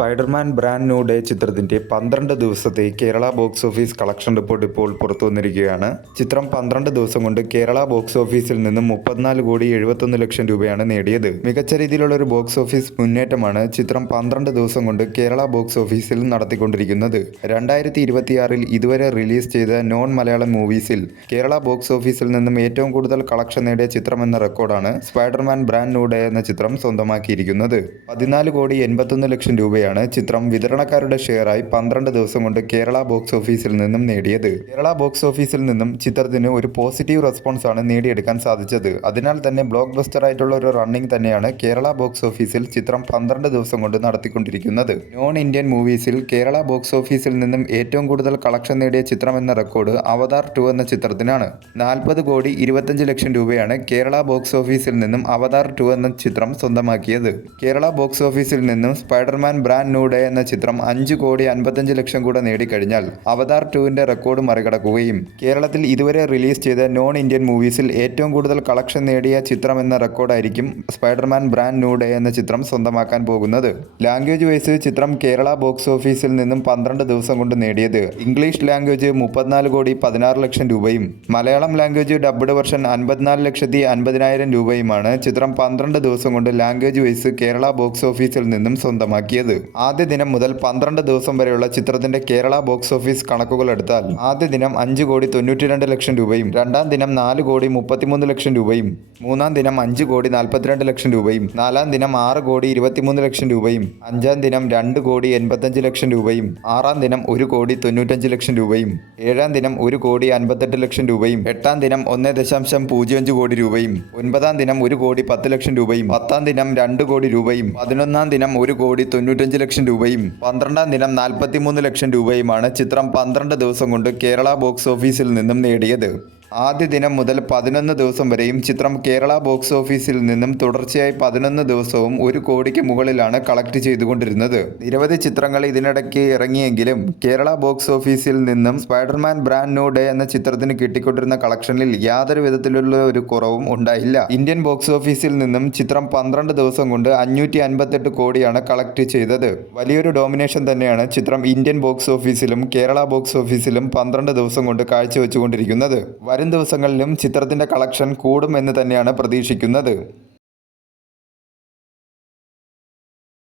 Spiderman brand new day ചിത്രത്തിന്റെ 12 ദിവസത്തെ Kerala box office collection report ഇപ്പോൾ പുറത്തു വന്നിരിക്കുകയാണ്. ചിത്രം 12 ദിവസം കൊണ്ട് കേരള ബോക്സ് ഓഫീസിൽ നിന്നും 34,71,00,000 രൂപയാണ് നേടിയത്. മികച്ച രീതിയിലുള്ള ഒരു ബോക്സ് ഓഫീസ് മുന്നേറ്റമാണ് ചിത്രം 12 ദിവസം കൊണ്ട് കേരള ബോക്സ് ഓഫീസിൽ നടത്തിക്കൊണ്ടിരിക്കുന്നത്. 2026 ഇതുവരെ റിലീസ് ചെയ്ത നോൺ മലയാളം മൂവീസിൽ കേരള ബോക്സ് ഓഫീസിൽ നിന്നും ഏറ്റവും കൂടുതൽ കളക്ഷൻ നേടിയ ചിത്രം എന്ന റെക്കോർഡാണ് സ്പൈഡർമാൻ ബ്രാൻഡ് ന്യൂ ഡേ എന്ന ചിത്രം സ്വന്തമാക്കിയിരിക്കുന്നത്. 14,81,00,000 രൂപയാണ് ചിത്രം വിതരണക്കാരുടെ ഷെയറായി 12 ദിവസം കൊണ്ട് കേരള ബോക്സ് ഓഫീസിൽ നിന്നും നേടിയത്. കേരള ബോക്സ് ഓഫീസിൽ നിന്നും ചിത്രത്തിന് ഒരു പോസിറ്റീവ് റെസ്പോൺസ് ആണ് നേടിയെടുക്കാൻ സാധിച്ചത്. അതിനാൽ തന്നെ ബ്ലോക്ക് ബസ്റ്റർ ആയിട്ടുള്ള ഒരു റണ്ണിംഗ് തന്നെയാണ് കേരള ബോക്സ് ഓഫീസിൽ ചിത്രം 12 ദിവസം കൊണ്ട് നടത്തിക്കൊണ്ടിരിക്കുന്നത്. നോൺ ഇന്ത്യൻ മൂവീസിൽ കേരള ബോക്സ് ഓഫീസിൽ നിന്നും ഏറ്റവും കൂടുതൽ കളക്ഷൻ നേടിയ ചിത്രം എന്ന റെക്കോർഡ് അവതാർ 2 എന്ന ചിത്രത്തിനാണ്. 40,25,00,000 രൂപയാണ് കേരള ബോക്സ് ഓഫീസിൽ നിന്നും അവതാർ 2 എന്ന ചിത്രം സ്വന്തമാക്കിയത്. കേരള ബോക്സ് ഓഫീസിൽ നിന്നും സ്പൈഡർമാൻ ബ്രാൻഡ് ന്യൂ ഡേ എന്ന ചിത്രം 5,55,00,000 കൂടെ നേടിക്കഴിഞ്ഞാൽ അവതാർ 2വിന്റെ റെക്കോർഡ് മറികടക്കുകയും കേരളത്തിൽ ഇതുവരെ റിലീസ് ചെയ്ത നോൺ ഇന്ത്യൻ മൂവീസിൽ ഏറ്റവും കൂടുതൽ കളക്ഷൻ നേടിയ ചിത്രം എന്ന റെക്കോർഡായിരിക്കും സ്പൈഡർമാൻ ബ്രാൻഡ് ന്യൂ ഡേ എന്ന ചിത്രം സ്വന്തമാക്കാൻ പോകുന്നത്. ലാംഗ്വേജ് വൈസ് ചിത്രം കേരള ബോക്സ് ഓഫീസിൽ നിന്നും 12 ദിവസം കൊണ്ട് നേടിയത് ഇംഗ്ലീഷ് ലാംഗ്വേജ് 34,16,00,000 രൂപയും മലയാളം ലാംഗ്വേജ് ഡബ്ഡ് വെർഷൻ 54,50,000 രൂപയുമാണ് ചിത്രം 12 ദിവസം കൊണ്ട് ലാംഗ്വേജ് വൈസ് കേരള ബോക്സ് ഓഫീസിൽ നിന്നും സ്വന്തമാക്കിയത്. ആദ്യ ദിനം മുതൽ 12 ദിവസം വരെയുള്ള ചിത്രത്തിന്റെ കേരള ബോക്സ് ഓഫീസ് കണക്കുകൾ എടുത്താൽ ആദ്യ ദിനം 5,92,00,000 രൂപയും രണ്ടാം ദിനം 4,33,00,000 രൂപയും മൂന്നാം ദിനം 5,42,00,000 രൂപയും നാലാം ദിനം 6,23,00,000 രൂപയും അഞ്ചാം ദിനം 2,85,00,000 രൂപയും ആറാം ദിനം 1,95,00,000 രൂപയും ഏഴാം ദിനം 1,58,00,000 രൂപയും എട്ടാം ദിനം 1.05 കോടി രൂപയും ഒൻപതാം ദിനം 1,10,00,000 രൂപയും പത്താം ദിനം 2 കോടി രൂപയും 11-ാം ദിനം 1,95,00,000 രൂപയും 12-ാം ദിനം 43,00,000 രൂപയുമാണ് ചിത്രം 12 ദിവസം കൊണ്ട് കേരള ബോക്സ് ഓഫീസിൽ നിന്നും നേടിയത്. ആദ്യ ദിനം മുതൽ 11 ദിവസം വരെയും ചിത്രം കേരള ബോക്സ് ഓഫീസിൽ നിന്നും തുടർച്ചയായി 11 ദിവസവും 1 കോടിക്ക് മുകളിലാണ് കളക്ട് ചെയ്തുകൊണ്ടിരുന്നത്. നിരവധി ചിത്രങ്ങൾ ഇതിനിടയ്ക്ക് ഇറങ്ങിയെങ്കിലും കേരള ബോക്സ് ഓഫീസിൽ നിന്നും സ്പൈഡർമാൻ ബ്രാൻഡ് ന്യൂ ഡേ എന്ന ചിത്രത്തിന് കിട്ടിക്കൊണ്ടിരുന്ന കളക്ഷനിൽ യാതൊരു വിധത്തിലുള്ള ഒരു കുറവും ഉണ്ടായില്ല. ഇന്ത്യൻ ബോക്സ് ഓഫീസിൽ നിന്നും ചിത്രം 12 ദിവസം കൊണ്ട് 558 കോടിയാണ് കളക്ട് ചെയ്തത്. വലിയൊരു ഡോമിനേഷൻ തന്നെയാണ് ചിത്രം ഇന്ത്യൻ ബോക്സ് ഓഫീസിലും കേരള ബോക്സ് ഓഫീസിലും 12 ദിവസം കൊണ്ട് കാഴ്ചവെച്ചുകൊണ്ടിരിക്കുന്നത്. വരും ദിവസങ്ങളിലും ചിത്രത്തിന്റെ കളക്ഷൻ കൂടും എന്ന് തന്നെയാണ് പ്രതീക്ഷിക്കുന്നത്.